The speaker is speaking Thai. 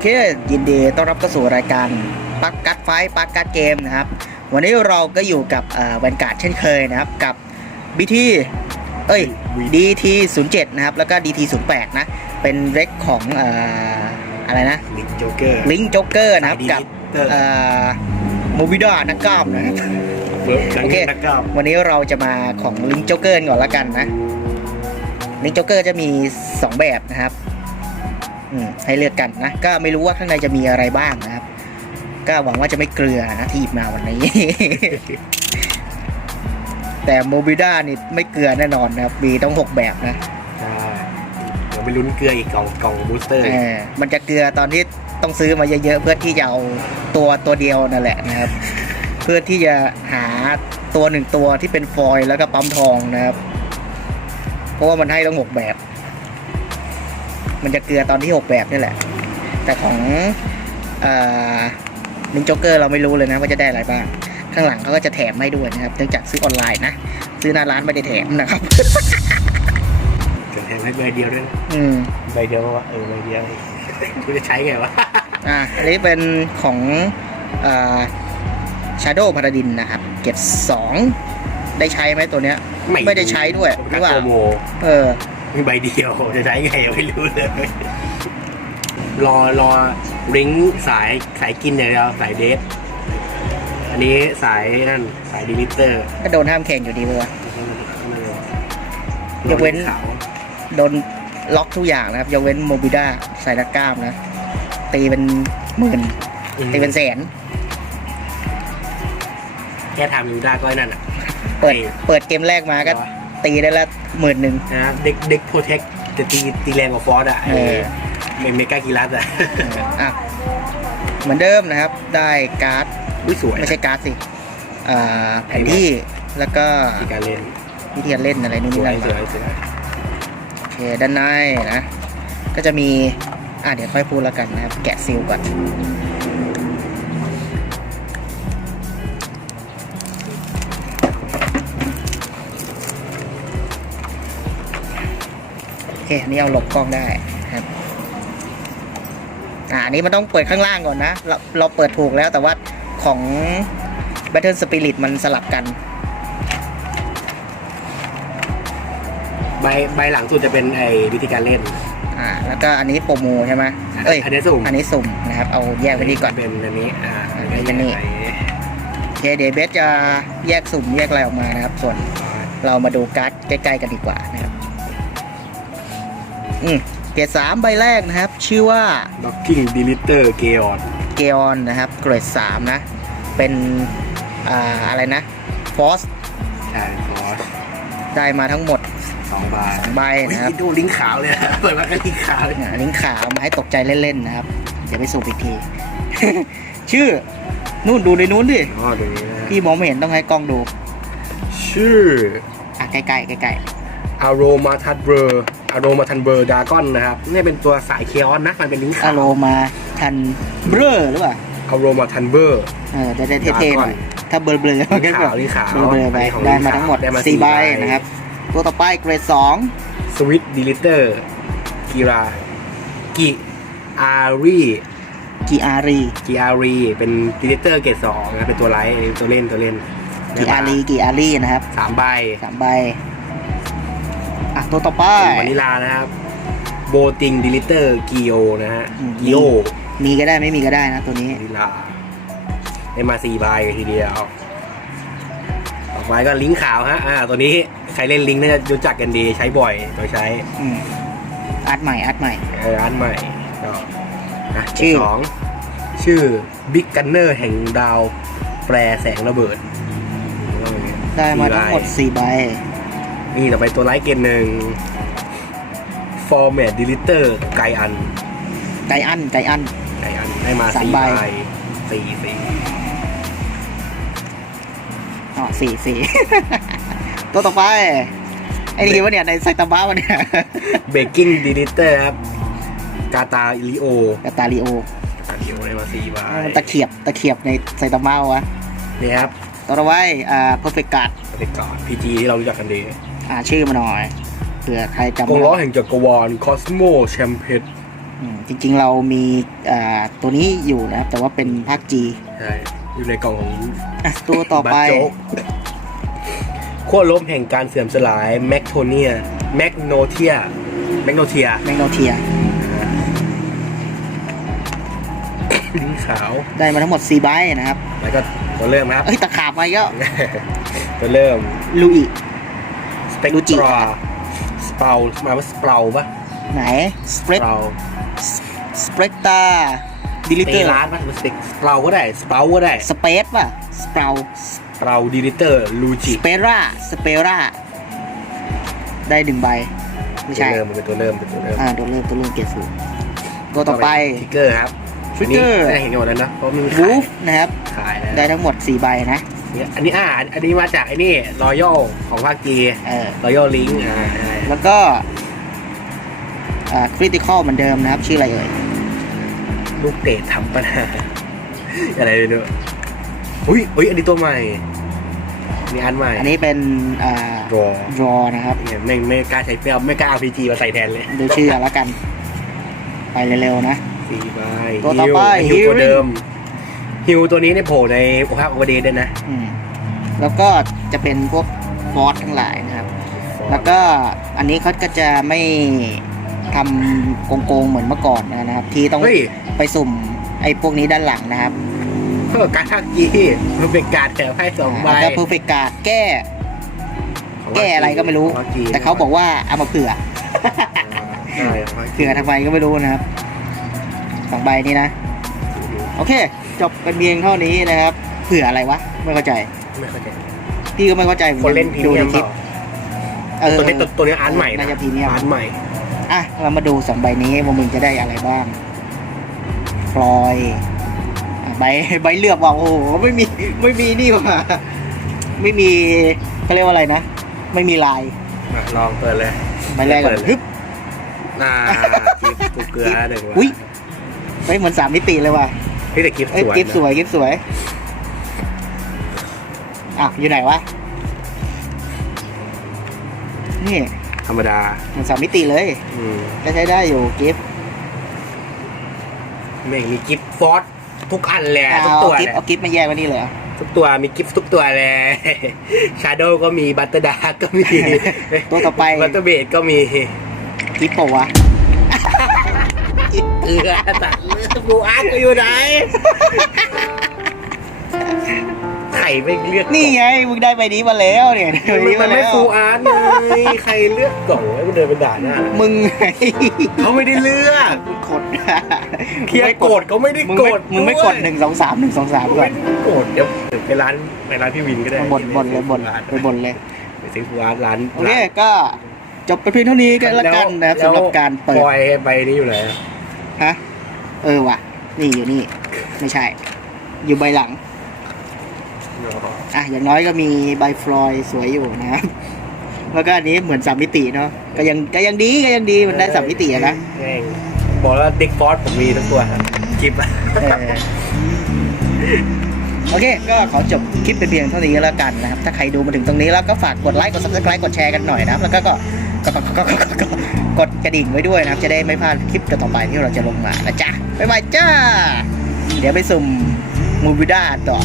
เคยินดีต้อนรับเข้าสู่รายการปักกัดไฟปักกัดเกมนะครับ วันนี้เราก็อยู่กับแวนการ์ดเช่นเคยนะครับ กับ BT เอ้ย DT 0 7นะครับ แล้วก็ DT 0 8นะ เป็นเร็กของเอ่ออะไรนะลิงโจ๊กเกอร์ลิงจ็อกเกอร์นะครับ กับเตอร์โมบิดานักกล้ามนะครับเวิร์กนักโอเคนักกล้ามวันนี้เราจะมาของลิงจ็อกเกอร์ก่อนละกันนะลิงจ็อกเกอร์จะมี 2 แบบนะครับอืม ให้เลือกกันนะ ก็ไม่รู้ว่าข้างในจะมีอะไรบ้างนะครับ ก็หวังว่าจะไม่เกลือนะที่หยิบมาวันนี้ แต่โมบิด้านี่ไม่เกลือแน่นอนนะครับ มีต้อง6แบบนะใช่เดี๋ยวไปลุ้นเกลืออีกกล่องกล่องบูสเตอร์เออมันจะเกลือตอนที่ต้องซื้อมาเยอะๆ เพื่อที่จะเอาตัวตัวเดียวนั่นแหละนะครับ เพื่อที่จะหาตัวหนึ่งตัวที่เป็นฟอยล์แล้วก็ปั๊มทองนะครับ เพราะว่ามันให้ต้องหกแบบ มันจะเกลือตอนที่หกแบบนี่แหละ แต่ของนินจ็อกเกอร์เราไม่รู้เลยนะว่าจะได้อะไรบ้าง ข้างหลังเขาก็จะแถมให้ด้วยนะครับ เนื่องจากซื้อออนไลน์นะ ซื้อหน้าร้านไม่ได้แถมนะครับเกิดแทนให้ใบเดียวด้วยนะอืมใบเดียววะเออใบเดียวกูจะใช้ไงวะ อะอันนี้เป็นของชาโดว์พาราดินนะครับ เก็บสองได้ใช้ไหมตัวเนี้ย ไม่ได้ใช้ด้วยหรือเปล่าโปรโมเออ มีใบเดียวจะใช้ไงไม่รู้เลย รอรอริงสายสายกินอย่างเดียวสายเดทอันนี้สายนั่นสายดิลิเตอร์ก็โดนห้ามแข่งอยู่ดีเว้ยยกเว้นขาวโดนล็อกทุกอย่างนะครับยกเว้นโมบิด้าใส่ตะกร้ามนะ ตีเป็นหมื่นตีเป็นแสนแค่ทำยูด้าก็ไอ้นั่นอะ เปิดไอ้เปิดเกมแรกมาก็ ตีได้ละหมื่นหนึ่งนะเด็กเด็กโปรเทคจะตีตีแรงกว่าฟอสอะเออเมเมกากิรัสอะอะ เหมือนเดิมนะครับ ได้การ์ดอุ้ยสวยไม่ใช่การ์ดสิอ่าแผนที่แล้วก็มีการเล่นวิธีการเล่นอะไรนู่นสนี่วยนั่นสวยสวยโอเคด้านในนะ ก็จะมี อะเดี๋ยวค่อยพูดแล้วกันนะครับ แกะซีลก่อน เคอันนี้เอาหลบกล้องได้ครับอ่าอันนี้มันต้องเปิดข้างล่างก่อนนะ เราเราเปิดถูกแล้วแต่ว่าของ Battle Spirit มันสลับกัน ใบใบหลังสุดจะเป็นไอ้วิธีการเล่น อ่า แล้วก็อันนี้โปรโมใช่ไหมเอ้ยอันนี้สุ่ม อันนี้สุ่มนะครับเอาแยกไว้นี่ก่อน เป็นอันนี้ อ่าอันนี้เป็นนี่โอเคเดี๋ยวเบสจะแยกสุ่มแยกอะไรออกมานะครับ ส่วนเรามาดูการ์ดใกล้ๆกันดีกว่านะครับ อืมเกรดสามใบแรกนะครับ ชื่อว่าด็อกกิ้งดิลิเตอร์เกออนเกออนนะครับ เกรดสามนะ เป็นอ่าอะไรนะฟอสใช่คอสได้มาทั้งหมดสองใบสองใบนะครับดูลิงก์ขาวเลยนะเปิดมาก็ลิงก์ขาวเลยอ่าลิงก์ขาวมาให้ตกใจเล่นๆนะครับ เดี๋ยวไปสุ่มอีกที ชื่อ นู่นดูในนู้นดิอ๋อตรงนี้นะพี่มองไม่เห็นต้องให้กล้องดูชื่ออะใกล้ๆใกล้อารมาทันเบ อร์อารมาทันเบอร์ดากอนนะครับนี่เป็นตัวสายเคออนนะมันเป็นลิงก์ๆขาอาวโลมาทันเบลอหรือเปล่าอารมาทันเบอร์ เออจะได้เท่ๆหน่อย ถ้าเบลอๆลิงก็ก์แบขาวบลิงก์ขาวเบลอๆไปอันนี้ของได้ลิงก์มาทั้งหมดได้มาสี่ใบใบ นะครับ ตัวต่อไปเกรดสองสวิตดิลิเตอร์กีรากิอารีกีอารีกีอารีเป็นดิลิเตอร์เกรดสองนะเป็นตัวไลท์ตัวเล่นตัวเล่นกีอารีกีอารีนะครับสามใบสามใบ อะตัวต่อไปวานิลานะครับโบติงดิลิเตอร์กิโอนะฮะอืมกิโอมีก็ได้ไม่มีก็ได้นะตัวนี้วานิลาได้มาสี่ใบกันทีเดียวต่อไปก็ลิงก์ขาวฮะอ่าตัวนี้ใครเล่นลิงก์น่าจะรู้จักกันดีใช้บ่อยโดยใช้อืมอาร์ตใหม่อาร์ตใหม่เอออันใหม่ก็อะชื่อสองชื่อบิ๊กกันเนอร์แห่งดาวแปรแสงระเบิดได้มาทั้งหมดสี่ใบ นี่ต่อไปตัวไลท์เกมหนึ่ง Format Deleter ไกอัน ไกอันไกอัน ไกอันได้มาสามสี่ใบ ใบสี่สี่อ๋อสี่สี่ตัวต่อไป ไอ้นี่วะเนี่ยในไซตามะวะเนี่ยเบกกิ้งดีลิเตอร์ครับ กาตาลิโอกาตาลิโอกาลิโอได้มาสี่ใบมันตะเขียบตะเขียบในไซตามะวะนี่ครับตัวต่อไปอ่า perfect card เด็กก่อนพีจีที่เรารู้จักกันดี อ่าชื่อมาหน่อยเผื่อใครจำกองไม่ล้อได้แห่งจักรวาลคอสโมแชมเปญอืมจริง ๆ เรามีอ่าตัวนี้อยู่นะครับ แต่ว่าเป็นภาค G ใช่อยู่ในกล่องของอะตัวต่อไปบัตโจ๊กขั้วลบแห่งการเสื่อมสลายแมกโทเนียแมกโนเทียแมกโนเทียแมกโนเทียลิ้นขาวได้มาทั้งหมด4ใบนะครับ แล้วก็ตัวเริ่มครับ เอ้ยตะขาบมาอีก็ตัวเริ่ม ลูอิส เปกดูจิตราสเปามาว่าสเปาปะไหนสเปรสดเปาสเปรตาดิลิเตเตอร์ร้านปะสเปกสเปาก็ได้สเปาก็ได้สเปซป่ะสเปาสเปาดิลิเตอร์ลูจิสเปราสเปราได้หนึ่งใบไม่ใช่ตัวเริ่มมันเป็นตัวเริ่มเป็นตัวเริ่มอ่าตัวเริ่มตัวเริ่มเกียร์สูงตัวต่อไปทิกเกอร์ครับทริกเกอร์นนี้ได้เห็นกันหมดแล้วนะเพราะมันมีวูขายฟนะครับขายนะได้ทั้งหมด4ใบนะ เนี่ยอันนี้อ่าอันนี้มาจากไอ้นี่รอยัลของภาคจีเออ รอยัลลิงอ่าใช่แล้วก็อ่าคริติคอลเหมือนเดิมนะครับ ชื่ออะไรเอ่ย ลูกเตะทำปัญหา อะไรไม่รู้อุ้ยอุ้ยอันนี้ตัวใหม่อันนี่อันใหม่อันนี้เป็นอ่ารอรอนะครับเนี่ยไม่ไม่กล้าใช้เปรี้ยวไม่กล้าเอาพีจีมาใส่แทนเลยดูชื่อแล้วกัน ไปเร็วๆนะสี่ใบตัวต่อไปฮิวตัว Healing เดิม ฮิวตัวนี้เนี่ยโผล่ในโอภาคโอเวอร์เดย์ด้วยนะ อืมแล้วก็จะเป็นพวกฟอสทั้งหลายนะครับ แล้วก็อันนี้เขาก็จะไม่ทำโกงๆเหมือนเมื่อก่อนนะครับ ที่ต้องเฮ้ย ไปสุ่มไอ้พวกนี้ด้านหลังนะครับเพื่อการภาคจีมันเป็นการแถมให้สองใบแล้วก็เพอร์เฟกการ์ดแก้ แก้อะไรก็ไม่รู้ของภคจีนแต่เขาบอกว่าเอามาเผื่อใช่ของภาคจีนเผื่อทำไมก็ไม่รู้นะครับสองใบนี้นะ โอเค จบเป็นเพียงเท่านี้นะครับ เผื่ออะไรวะ ไม่เข้าใจ ไม่เข้าใจ พี่ก็ไม่เข้าใจหมือคนเล่นพรีดูเมียในมคลิปเปล่าเออ ตัวนี้ตัวตัวนี้อาร์ตใหม่นะน่าจะพรีเมียม อาร์ตใหม่ อะ เรามาดูสองใบนี้ว่ามึงจะได้อะไรบ้างฟลอยอะใบใบเลือกว่าโอ้โหไม่มีไม่มีนี่หว่าไม่มีเขาเรียกว่าอะไรนะ ไม่มีลายมาลองเปิดเลยใบแรกก่อนเปิดเลยฮึบอ่ากิฟต์กูเกลือหนึ่งอุ๊ยเฮ้ยเหมือนสามมิติเลยว่ะ พี่แต่กิฟต์เอ้ยสวยกิฟสวยกิฟสวยอะอยู่ไหนวะ นี่ธรรมดาเหมือนสามมิติเลย อืมก็ใช้ได้อยู่กิฟไม่มีกิฟต์ฟอสทุกอันเลยเอาทุกตัวกิฟเลยเอากิฟมาแยกไว้นี่เลยเหรอทุกตัวมีกิฟต์ทุกตัวเลยชาโดก็มีบัตเตอร์ดาก็มีตัวต่อไปบัตเตอร์เบดก็มีกิฟปะวะกิฟต์เกลือตัด เลือดบูอาร์ตก็อยู่ไหนไข่ไม่เลือกนี่ไงมึงได้ใบนี้มาแล้วเนี่ยได้ใบนี้มัมานไม่แล้วฟูอาร์ตไงใครเลือกกล่องไว้มันเดินเป็นด่านหน้ามึงไงเขาไม่ได้เลือกกดเคลียร์โกรธเขาไม่ได้มึงโกรไม่ธมึงไม่กดหนึ่งสองสามหนึ่งสองสามมึงก่อไม่นได้โกรธเดี๋ยวเดี๋ยวไปร้านไปร้านพี่วินก็ได้บ่นบ่นเลยบ่นไปบ่นเลยไปซื้อฟูอาร์ตร้านโอเคก็จบไปเพียงเท่านี้กันละกันนะครับสำหรับการเปิดปล่อยใบนี้อยู่ไหน ฮะ เออว่ะ นี่อยู่นี่ ไม่ใช่ อยู่ใบหลัง อะ อย่างน้อยก็มีใบฟลอยสวยอยู่นะครับ แล้วก็อันนี้เหมือนสามมิติเนาะ ก็ยังก็ยังดีก็ยังดีมันได้สามมิติอะนะแม่งบอกแล้วดิกฟอสผมมีทั้งตัวคลิปอะเออโอเค ก็ขอจบคลิปเป็นเพียงเท่านี้แล้วกันนะครับ ถ้าใครดูมาถึงตรงนี้แล้วก็ฝากกดไลค์ กด subscribe กดแชร์กันหน่อยนะครับ แล้วก็ก็ ก็ก็ก็ก็กดกระดิ่งไว้ด้วยนะครับ จะได้ไม่พลาดคลิปต่อไปที่เราจะลงมานะจ๊ะบ๊ายบายจ้า เดี๋ยวไปสุ่มมูบิด้าต่อ